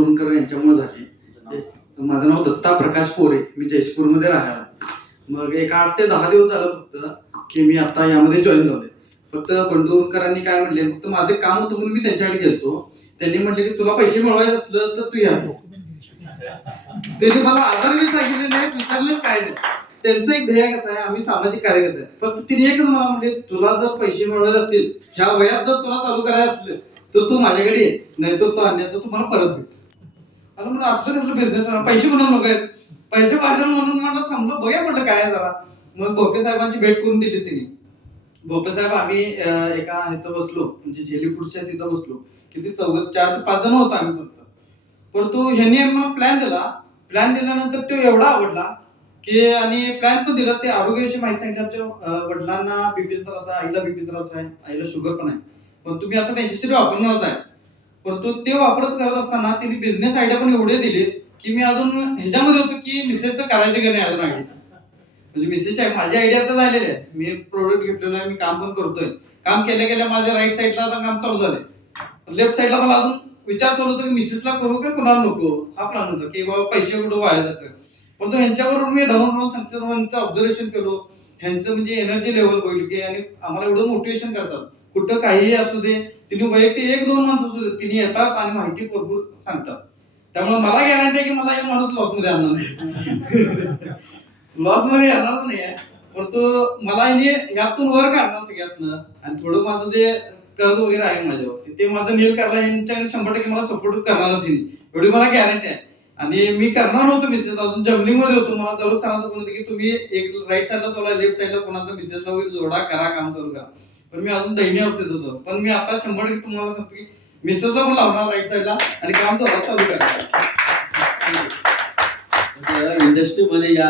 उरणकर यांच्यामुळे झाली. माझं नाव दत्ता प्रकाश पोरे, मी जयपूरमध्ये राहायला. मग एक 8 ते 10 दिवस झालं फक्त की मी आता यामध्ये जॉईन झालोय. फक्त बंडू उरणकरांनी काय म्हणले, फक्त माझं काम होतं म्हणून मी त्यांच्याकडे गेलतो. त्यांनी म्हटले की तुला पैसे मिळवायचे असलं तर तू या. त्यांनी मला आधार सांगितले नाही, विचारलंच काय नाही. त्यांचं एक ध्येय कसं आहे, आम्ही सामाजिक कार्यकर्ते आहे. फक्त तिने एकच मला म्हणले, तुला जर पैसे मिळवायचे असतील, ह्या वयात जर तुला चालू करायचं असलं तर तू माझ्याकडे ये, नाहीतर तो अन्यथा तुम्हाला परत भेट. मला म्हणलं असलं कसलं बिझनेस, पैसे म्हणून नको आहेत, पैसे पाहिजे म्हणून म्हणलं थांबलो, बघूया म्हटलं काय जरा. मग भोपे साहेबांची भेट करून दिली तिने. भोपे साहेब आम्ही एका इथं बसलो, म्हणजे जेली फूडच्या तिथं बसलो. किती 4 ते 5 जण होतो आम्ही फक्त. परंतु ह्यांनी मला प्लॅन दिला. प्लॅन दिल्यानंतर तो एवढा आवडला की, आणि प्लॅन पण दिला. ते आरोग्याविषयी माहिती सांगितली. आमच्या वडिलांना बीपीचा त्रास आहे, आईला बीपीचा त्रास आहे, आईला शुगर पण आहे. पण तुम्ही आता त्यांच्यासाठी वापरणारच आहे. परंतु ते वापरत करत असताना त्यांनी बिझनेस आयडिया पण एवढे दिले की मी अजून ह्याच्यामध्ये होतो की मिसेसचं करायचं की नाही अजून आयडिया. म्हणजे मिसेसची माझी आयडिया आता झालेली आहे. मी प्रोडक्ट घेतलेलं आहे, मी काम पण करतोय. काम केल्या केल्या माझ्या राईट साईडला आता काम चालू झालंय. लेफ्ट साईडला मला अजून विचार चालू होता की मिसेसला करू का कुणाला नको. हा प्लॅन होता की बाबा पैसे कुठं वाया जातात. परंतु ह्यांच्याबरोबर मी राहून सांगतो, ऑब्झर्वेशन केलो. ह्यांचं म्हणजे एनर्जी लेवल बघितली की, आणि आम्हाला एवढं मोटिवेशन करतात. कुठं काहीही असू दे, तिने वैयक्तिक 1-2 माणसं असू दे, तिने येतात आणि माहिती भरपूर सांगतात. त्यामुळे मला गॅरंटी आहे की मला हे माणूस लॉस मध्ये आणणार नाही. लॉस मध्ये येणारच नाही आहे. परंतु मला यातून वर काढणार सगळ्यातनं. आणि थोडं माझं जे कर्ज वगैरे आहे माझ्यावर, ते माझं नील करायला यांच्याकडे 100% मला सपोर्ट करणारच नाही, एवढी मला गॅरंटी आहे. आणि मी करणार नव्हतो मिसेस, अजून जमलिंगमध्ये होतो. मला दररोज सरांचं बोलत होतं की तुम्ही एक राईट साईडला सोडा, लेफ्ट साईडला कोणाचा मिसेसला वगैरे जोडा, करा, काम चालू करा. पण मी अजून दयनीय अवस्थेत होतो. पण मी आता 100% तुम्हाला सांगतो की मिसेसला पण लावणार राईट साईडला आणि काम चालू करा. इंडस्ट्रीमध्ये या